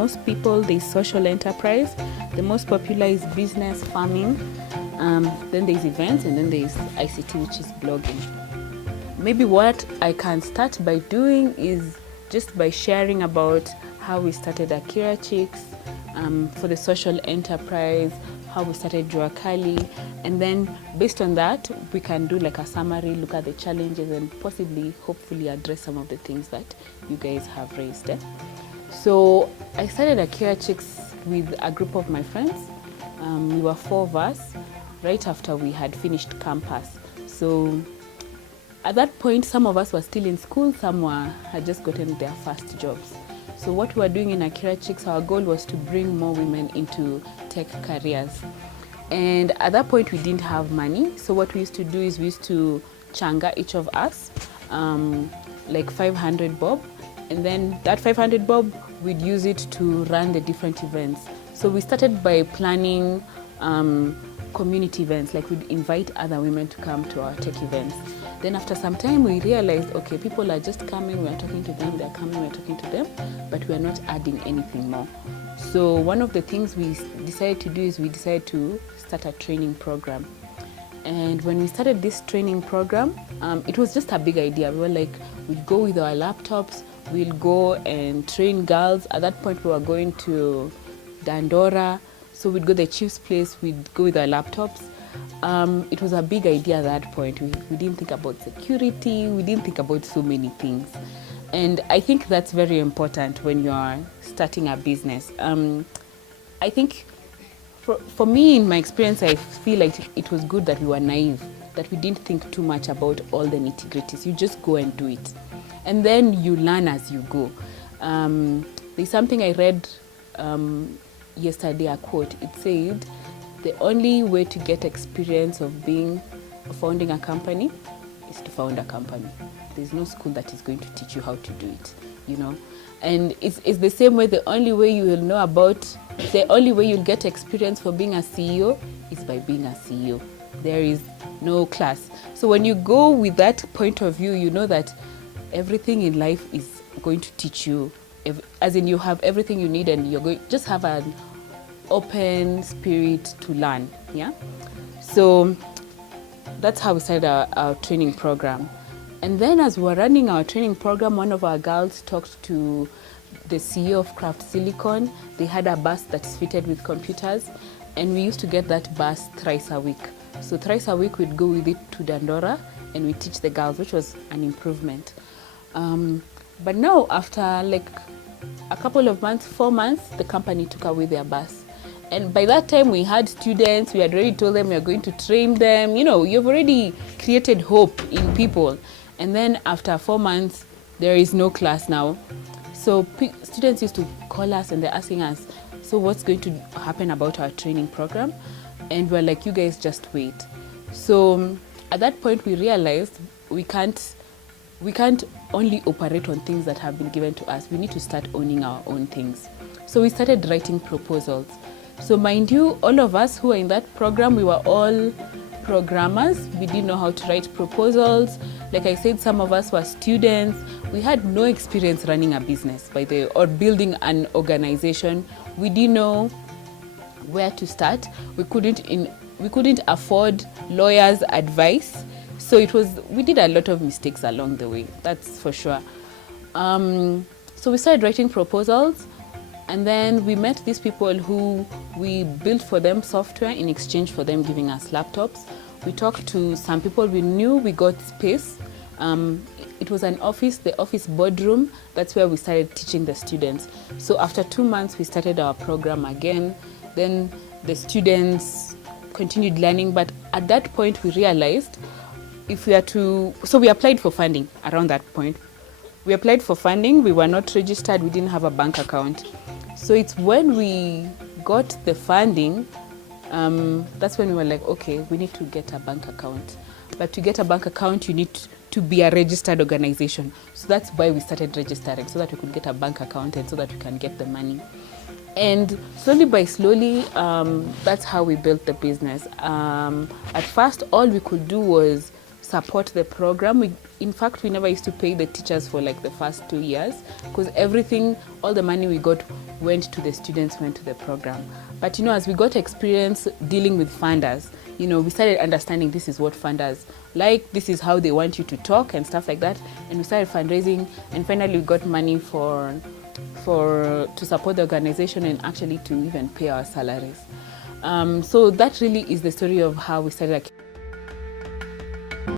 most people, there's social enterprise. The most popular is business, farming. Then there's events, and then there's ICT, which is blogging. Maybe what I can start by doing is just by sharing about how we started Akira Chix, for the social enterprise, how we started Jua Kali, and then based on that, we can do like a summary, look at the challenges, and possibly, hopefully, address some of the things that you guys have raised. So I started Akira Chix with a group of my friends. We were 4 of us, right after we had finished campus. So at that point, some of us were still in school, some had just gotten their first jobs. So what we were doing in Akira Chix, our goal was to bring more women into tech careers. And at that point, we didn't have money. So what we used to do is we used to changa each of us, like 500 bob. And then that 500 bob, we'd use it to run the different events. So we started by planning community events, like we'd invite other women to come to our tech events. Then after some time, we realized, okay, people are just coming, we're talking to them, they're coming, we're talking to them, but we're not adding anything more. So one of the things we decided to do is we decided to start a training program. And when we started this training program, it was just a big idea. We were like, we'd go with our laptops, we'll go and train girls. At that point, we were going to Dandora. So we'd go to the chief's place, we'd go with our laptops. It was a big idea at that point. We didn't think about security, we didn't think about so many things. And I think that's very important when you're starting a business. I think for me, in my experience, I feel like it was good that we were naive, that we didn't think too much about all the nitty-gritties. You just go and do it. And then you learn as you go. There's something I read yesterday, a quote. It said, the only way to get experience of founding a company is to found a company. There's no school that is going to teach you how to do it, you know. And it's the same way. The only way you'll get experience for being a CEO is by being a CEO. There is no class. So when you go with that point of view, you know that everything in life is going to teach you, as in you have everything you need, and you're going just have an open spirit to learn. Yeah. So that's how we started our training program. And then as we were running our training program, one of our girls talked to the CEO of Craft Silicon. They had a bus that's fitted with computers, and we used to get that bus thrice a week. So thrice a week we'd go with it to Dandora and we teach the girls, which was an improvement. But now after like a couple of months, 4 months, the company took away their bus. And by that time, we had students, we had already told them we are going to train them. You know, you've already created hope in people. And then after 4 months, there is no class now. So students used to call us and they're asking us, so what's going to happen about our training program? And we're like, you guys just wait. So at that point, we realized we can't only operate on things that have been given to us. We need to start owning our own things. So we started writing proposals. So mind you, all of us who were in that program, we were all programmers. We didn't know how to write proposals. Like I said, some of us were students. We had no experience running a business, or building an organization. We didn't know where to start. We couldn't afford lawyers' advice. So we did a lot of mistakes along the way, that's for sure. So we started writing proposals. And then we met these people who we built for them software in exchange for them giving us laptops. We talked to some people we knew, we got space. It was an office, the office boardroom. That's where we started teaching the students. So after 2 months, we started our program again. Then the students continued learning. But at that point, we realized so we applied for funding around that point. We applied for funding. We were not registered. We didn't have a bank account. So it's when we got the funding, that's when we were like, okay, we need to get a bank account. But to get a bank account, you need to be a registered organization. So that's why we started registering, so that we could get a bank account and so that we can get the money. And slowly by slowly, that's how we built the business. At first, all we could do was support the program. In fact, we never used to pay the teachers for like the first 2 years, because everything, all the money we got went to the students, went to the program. But as we got experience dealing with funders, we started understanding this is what funders like, this is how they want you to talk and stuff like that. And we started fundraising, and finally we got money to support the organization and actually to even pay our salaries. So that really is the story of how we started